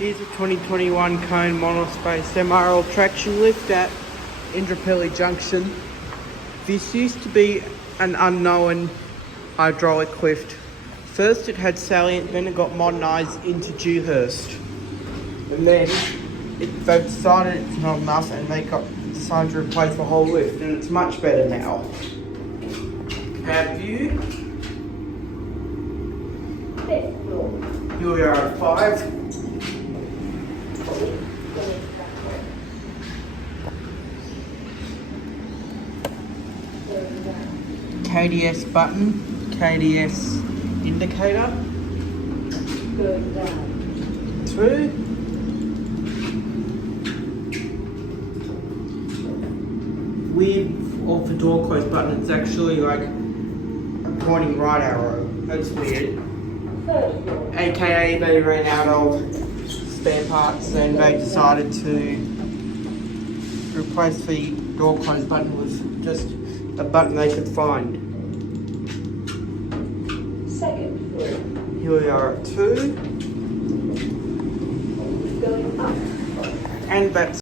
Here's a 2021 Kone N Monospace MRL Traction lift at Indooroopilly Junction. This used to be an unknown hydraulic lift. First it had Salient, then it got modernised into Dewhurst. And then they've decided it's not enough and they decided to replace the whole lift, and it's much better now. Have you? Here we are at 5. KDS button, KDS indicator. 2. Weird of the door close button, it's actually like a pointing right arrow. That's weird. AKA they ran out of spare parts and they decided to replace the door close button with just a button they could find. Second floor. Here we are at 2. Going up. And that's